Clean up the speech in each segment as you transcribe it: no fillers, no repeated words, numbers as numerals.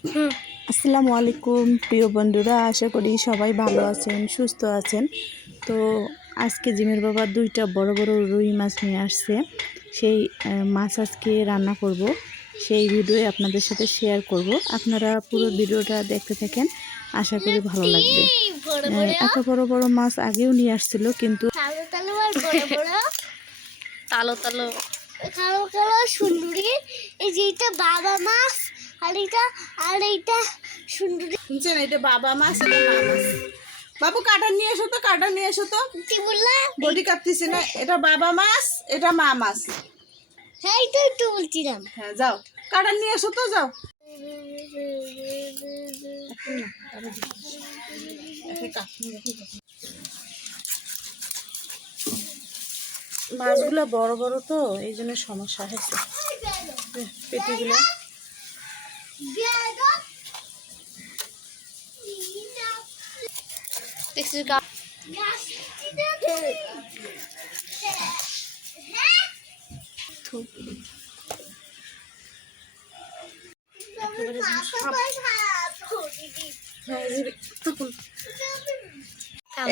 আসসালামু আলাইকুম প্রিয় বন্ধুরা, আশা করি সবাই ভালো আছেন, সুস্থ আছেন। তো আজকে জিমের বাবা দুইটা বড় বড় রুই মাছ নিয়ে আসছে। সেই মাছ আজকে রান্না করব, সেই ভিডিও আপনাদের সাথে শেয়ার করব। আপনারা পুরো ভিডিওটা দেখতে থাকেন, আশা করি ভালো লাগবে। এত বড় বড় মাছ আগেও নিয়ে আসছিল, কিন্তু তালো তালো কালো কালো সুন্দরী। এই যে এটা বাবা মাছ, আর এইটা সুন্দরী। শুনছেন, এটা বাবা মাছ, এটা মা মাছ। বাবু কাটার নিয়ে এসো তো, কাটার নিয়ে এসো তো। কি বললা? বডি কাটতেছি না, এটা বাবা মাছ, এটা মা মাছ। হ্যাঁ, এই তো একটু বলছিলাম। হ্যাঁ যাও, কাটার নিয়ে এসো তো, যাও। মাছগুলো বড় বড় তো, এই জন্য সমস্যা হয়েছে পেটিগুলো। দেখছিস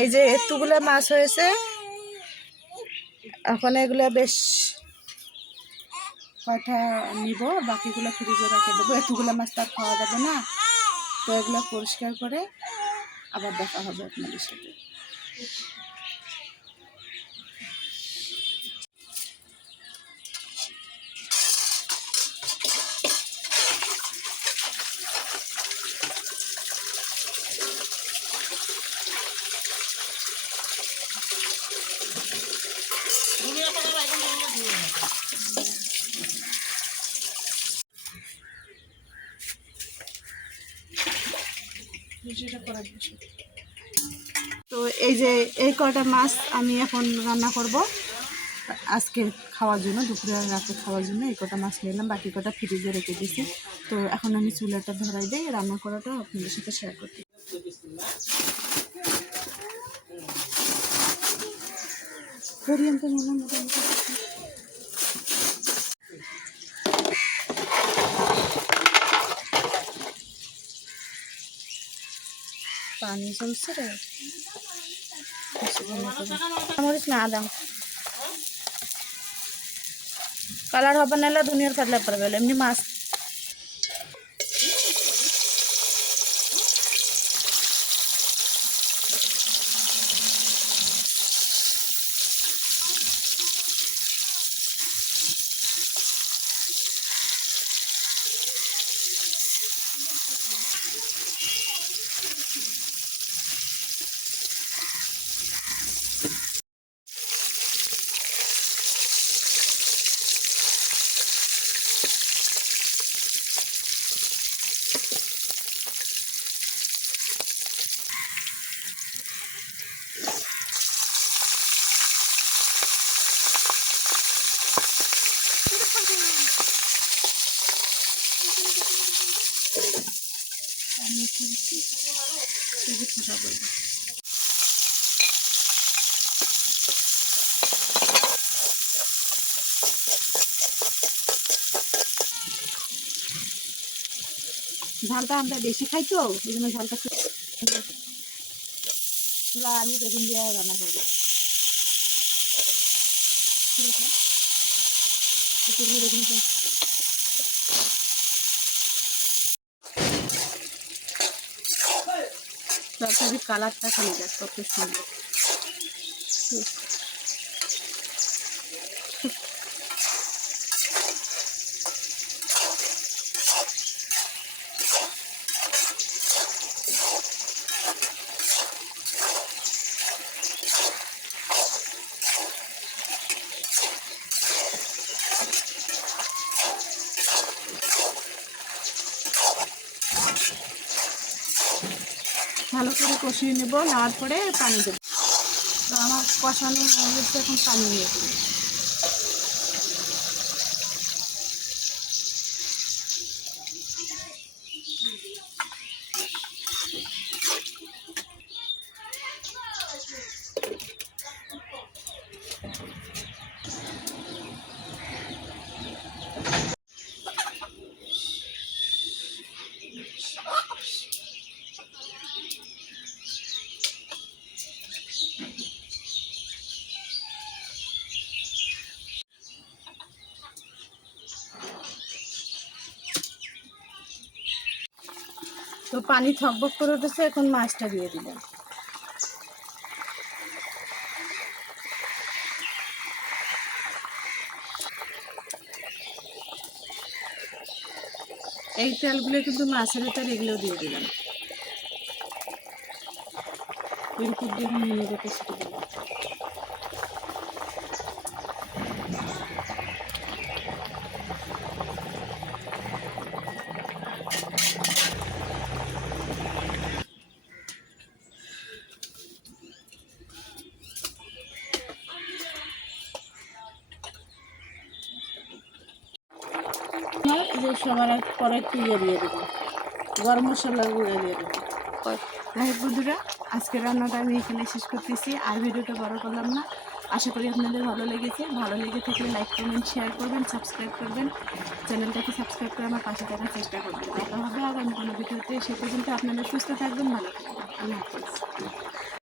এই যে এতগুলো মাছ হয়েছে, এখন এগুলো বেশ কয়টা নিব, বাকিগুলো ফ্রিজে রেখে দেবো। এতগুলো মাছ তার খাওয়া যাবে না, তো এগুলো পরিষ্কার করে আবার দেখা হবে আপনাদের সাথে। তো এই যে এই কয়টা মাছ আমি এখন রান্না করব আজকে খাওয়ার জন্য, দুপুরে আর রাতে খাওয়ার জন্য। এই কটা মাছ নিলাম, বাকি কটা ফ্রিজে রেখে দিয়েছি। তো এখন আমি চুলাটা ধরাই দিই, রান্না করাটা আপনাদের সাথে শেয়ার করতে। পানি চলছে রে, মরিস না আদাম কালার হবে নাহলে দুনিয়ার ফেললে পড়বে এমনি মাছ। ঝালটা আমরা বেশি খাই তো, এই জন্য ঝালটা আমি বেগুন দিয়ে রান্না করবো। তরকারির কালারটা খালি দেখ কত সুন্দর। ভালো করে কষিয়ে নেব, নেওয়ার পরে পানি দেবো। তো আমার কষানো হয়ে গেছে, এখন পানি নিয়ে দেবো। তো পানি থকবক করে উঠেছে, এখন মাছটা দিয়ে দিলাম। এই তেলগুলো কিন্তু মাছের তেল, এগুলো দিয়ে দিলাম। এর উপর দিয়ে নুনটা ছিটে দিলাম। এই যে সবার পরে একটু ইয়ে দিয়ে দেবো, গরম মশলার গুঁড়ো দিয়ে দেবো। যাই হোক বন্ধুরা, আজকের রান্নাটা আমি এখানে শেষ করতেছি, আর ভিডিওটা বড় করলাম না। আশা করি আপনাদের ভালো লেগেছে। ভালো লেগে থাকলে লাইক করবেন, শেয়ার করবেন, সাবস্ক্রাইব করবেন, চ্যানেলটাকে সাবস্ক্রাইব করে আমার পাশে থাকার চেষ্টা করবেন। দেখা হবে আগামী কোনো ভিডিওতে। সে পর্যন্ত আপনারা সুস্থ থাকবেন, ভালো থাকবেন। আল্লাহ হাফেজ।